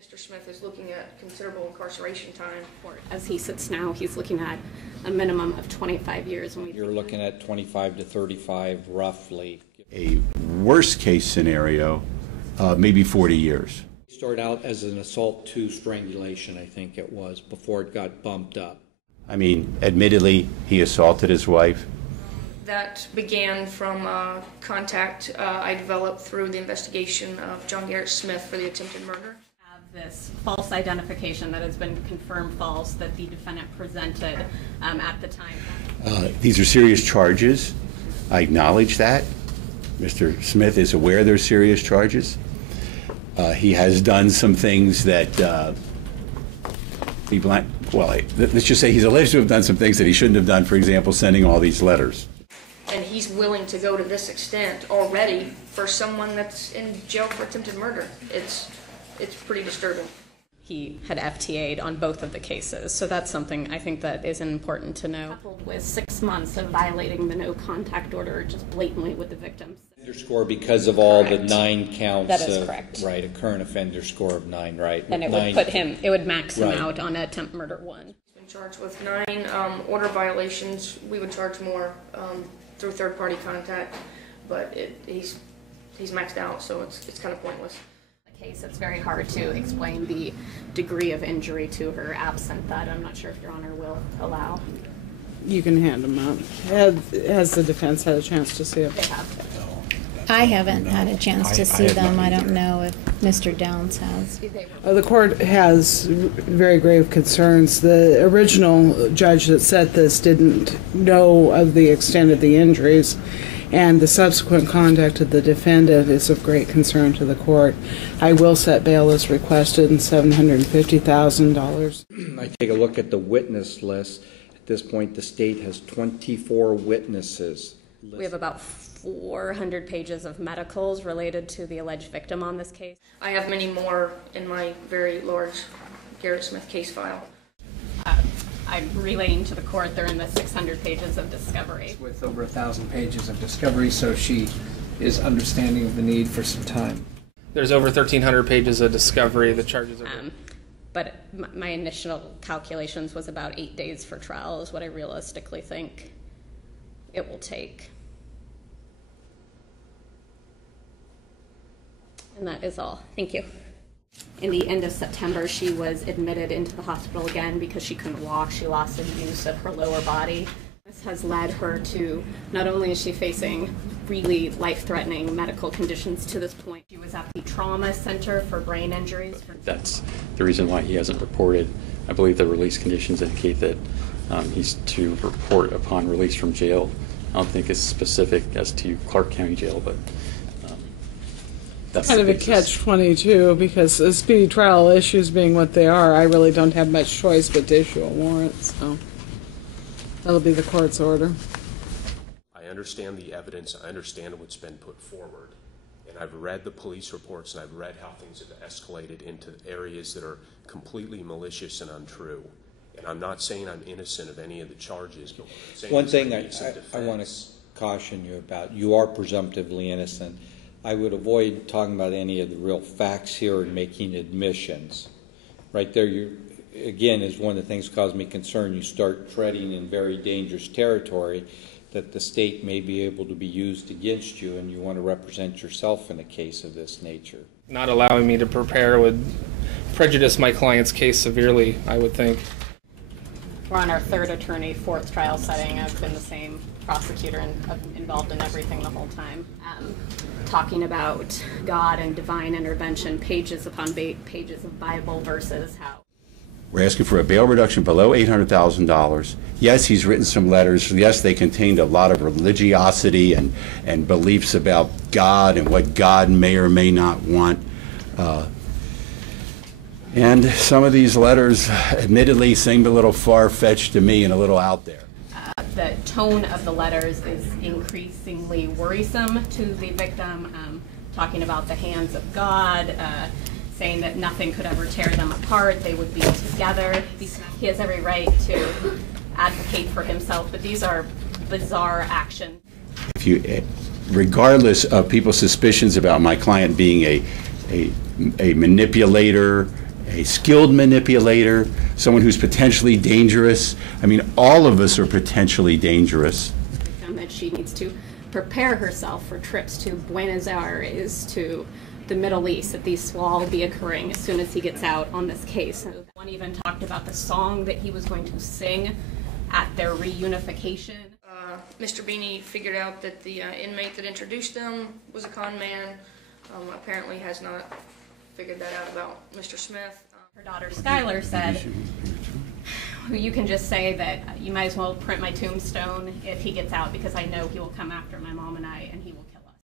Mr. Smith is looking at considerable incarceration time. As he sits now, he's looking at a minimum of 25 years. You're looking at 25 to 35 roughly. A worst case scenario, maybe 40 years. Started out as an assault to strangulation, I think it was, before it got bumped up. I mean, admittedly, he assaulted his wife. That began from contact I developed through the investigation of John Garrett Smith for the attempted murder. This false identification that has been confirmed false that the defendant presented at the time. These are serious charges. I acknowledge that. Mr. Smith is aware they're serious charges. He has done some things that, let's just say he's alleged to have done some things that he shouldn't have done, for example, sending all these letters. And he's willing to go to this extent already for someone that's in jail for attempted murder. It's pretty disturbing. He had FTA'd on both of the cases, so that's something I think that is important to know. Coupled with 6 months of violating the no contact order just blatantly with the victims. Offender score because of all Correct. the 9 counts. That is of, correct. Right, a current offender score of 9, right? And it would it would max him out on attempt murder 1. He's been charged with 9 order violations. We would charge more through third-party contact, but he's maxed out, so it's kind of pointless. Case, it's very hard to explain the degree of injury to her absent that. I'm not sure if Your Honor will allow. You can hand them out. Has the defense had a chance to see it? They have. I haven't had a chance to see them. I don't know if Mr. Downs has. The court has very grave concerns. The original judge that set this didn't know of the extent of the injuries, and the subsequent conduct of the defendant is of great concern to the court. I will set bail as requested and $750,000. I take a look at the witness list. At this point, the state has 24 witnesses. We have about 400 pages of medicals related to the alleged victim on this case. I have many more in my very large Garrett Smith case file. I'm relaying to the court they're in the 600 pages of discovery. With over 1,000 pages of discovery, so she is understanding of the need for some time. There's over 1,300 pages of discovery. The charges are... But my initial calculations was about 8 days for trial is what I realistically think it will take. And that is all. Thank you. In the end of September, she was admitted into the hospital again because she couldn't walk. She lost the use of her lower body. This has led her to, not only is she facing really life-threatening medical conditions to this point, she was at the trauma center for brain injuries. That's the reason why he hasn't reported. I believe the release conditions indicate that he's to report upon release from jail. I don't think it's specific as to Clark County Jail, but that's kind of a catch-22 because the speedy trial issues being what they are, I really don't have much choice but to issue a warrant, so that'll be the court's order. I understand the evidence, I understand what's been put forward, and I've read the police reports and I've read how things have escalated into areas that are completely malicious and untrue. And I'm not saying I'm innocent of any of the charges, but one thing I want to caution you about, you are presumptively innocent. I would avoid talking about any of the real facts here and making admissions. Right there, again, is one of the things that caused me concern. You start treading in very dangerous territory that the state may be able to be used against you, and you want to represent yourself in a case of this nature. Not allowing me to prepare would prejudice my client's case severely, I would think. We're on our 3rd attorney, 4th trial setting. I've been the same prosecutor and involved in everything the whole time. Talking about God and divine intervention, pages upon pages of Bible verses. How we're asking for a bail reduction below $800,000. Yes, he's written some letters. Yes, they contained a lot of religiosity and beliefs about God and what God may or may not want. And some of these letters, admittedly, seemed a little far-fetched to me and a little out there. The tone of the letters is increasingly worrisome to the victim, talking about the hands of God, saying that nothing could ever tear them apart, they would be together. He has every right to advocate for himself, but these are bizarre actions. If you, regardless of people's suspicions about my client being a manipulator, a skilled manipulator, someone who's potentially dangerous. I mean, all of us are potentially dangerous. That she needs to prepare herself for trips to Buenos Aires, to the Middle East, that these will all be occurring as soon as he gets out on this case. One even talked about the song that he was going to sing at their reunification. Mr. Beanie figured out that the inmate that introduced them was a con man. Apparently has not figured that out about Mr. Smith. Her daughter Skylar said, you can just say that you might as well print my tombstone if he gets out, because I know he will come after my mom and I and he will kill